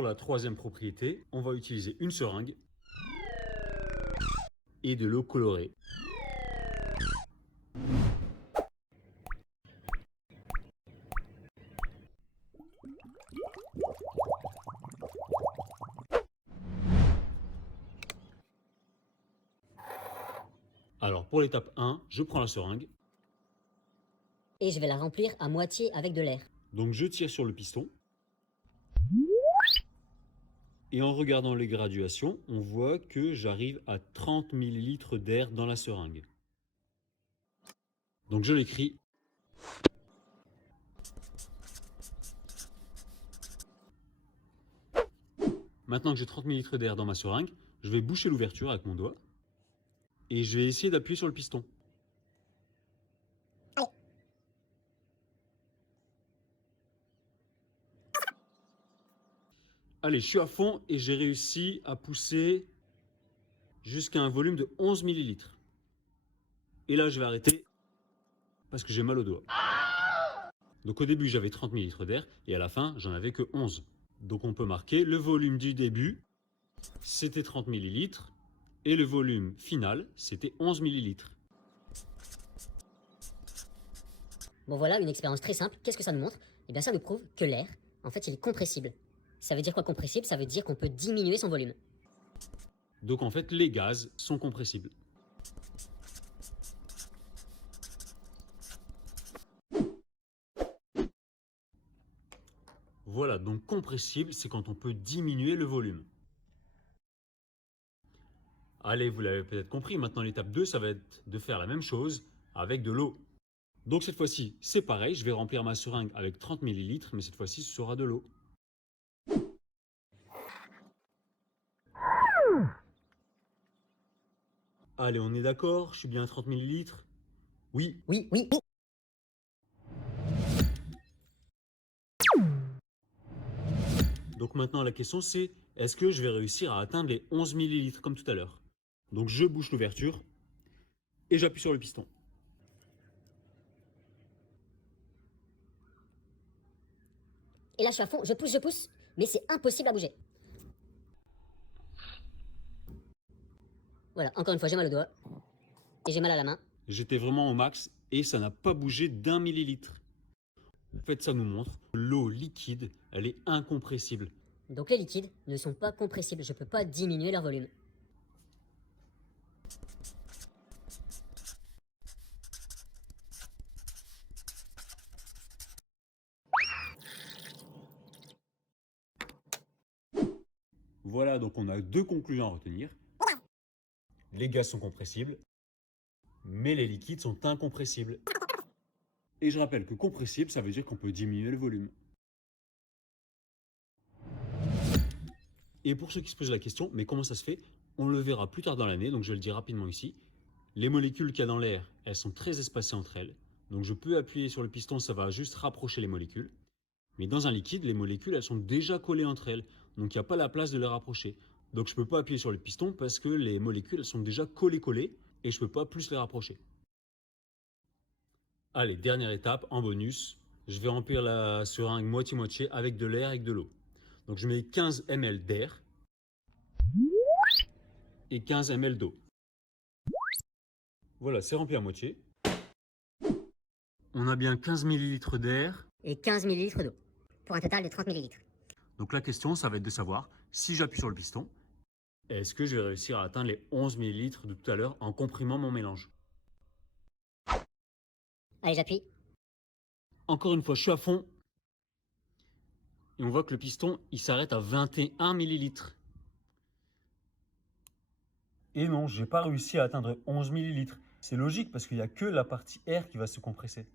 pour la troisième propriété, on va utiliser une seringue et de l'eau colorée. Alors pour l'étape 1, je prends la seringue, Et je vais la remplir à moitié avec de l'air. donc je tire sur le piston. Et en regardant les graduations, on voit que j'arrive à 30 ml d'air dans la seringue. Donc je l'écris. Maintenant que j'ai 30 ml d'air dans ma seringue, je vais boucher l'ouverture avec mon doigt. Et je vais essayer d'appuyer sur le piston. Allez, je suis à fond et j'ai réussi à pousser jusqu'à un volume de 11 ml. Et là, je vais arrêter parce que j'ai mal au doigt. Donc au début, j'avais 30 ml d'air et à la fin, j'en avais que 11. Donc on peut marquer le volume du début, c'était 30 ml et le volume final, c'était 11 ml. Bon voilà, une expérience très simple. Qu'est-ce que ça nous montre? Eh bien ça nous prouve que l'air, en fait, il est compressible. Ça veut dire quoi compressible? Ça veut dire qu'on peut diminuer son volume. Donc en fait, les gaz sont compressibles. Voilà, donc compressible, c'est quand on peut diminuer le volume. Allez, vous l'avez peut-être compris, maintenant l'étape 2, ça va être de faire la même chose avec de l'eau. Donc cette fois-ci, c'est pareil, je vais remplir ma seringue avec 30 ml, mais cette fois-ci, ce sera de l'eau. Allez, on est d'accord, je suis bien à 30 ml? Oui. Oui, oui, oui. Donc maintenant, la question c'est, est-ce que je vais réussir à atteindre les 11 ml comme tout à l'heure? Donc je bouche l'ouverture et j'appuie sur le piston. Et là je suis à fond, je pousse, mais c'est impossible à bouger. Voilà, encore une fois, j'ai mal au doigt. Et j'ai mal à la main. J'étais vraiment au max et ça n'a pas bougé d'1 millilitre. En fait, ça nous montre que l'eau liquide, elle est incompressible. Donc les liquides ne sont pas compressibles, je peux pas diminuer leur volume. Voilà, donc on a deux conclusions à retenir. Les gaz sont compressibles, mais les liquides sont incompressibles. Et je rappelle que compressible, ça veut dire qu'on peut diminuer le volume. Et pour ceux qui se posent la question, mais comment ça se fait? On le verra plus tard dans l'année, donc je le dis rapidement ici. Les molécules qu'il y a dans l'air, elles sont très espacées entre elles. Donc je peux appuyer sur le piston, ça va juste rapprocher les molécules. Mais dans un liquide, les molécules, elles sont déjà collées entre elles. Donc il n'y a pas la place de les rapprocher. Donc je ne peux pas appuyer sur le piston parce que les molécules, elles sont déjà collées et je ne peux pas plus les rapprocher. Allez, dernière étape, en bonus, je vais remplir la seringue moitié-moitié avec de l'air et de l'eau. Donc je mets 15 ml d'air et 15 ml d'eau. Voilà, c'est rempli à moitié. On a bien 15 ml d'air. Et 15 ml d'eau. Pour un total de 30 ml. Donc la question, ça va être de savoir, si j'appuie sur le piston, est-ce que je vais réussir à atteindre les 11 ml de tout à l'heure en comprimant mon mélange? Allez, j'appuie. Encore une fois, je suis à fond. Et on voit que le piston, il s'arrête à 21 ml. Et non, j'ai pas réussi à atteindre 11 ml. C'est logique parce qu'il n'y a que la partie air qui va se compresser.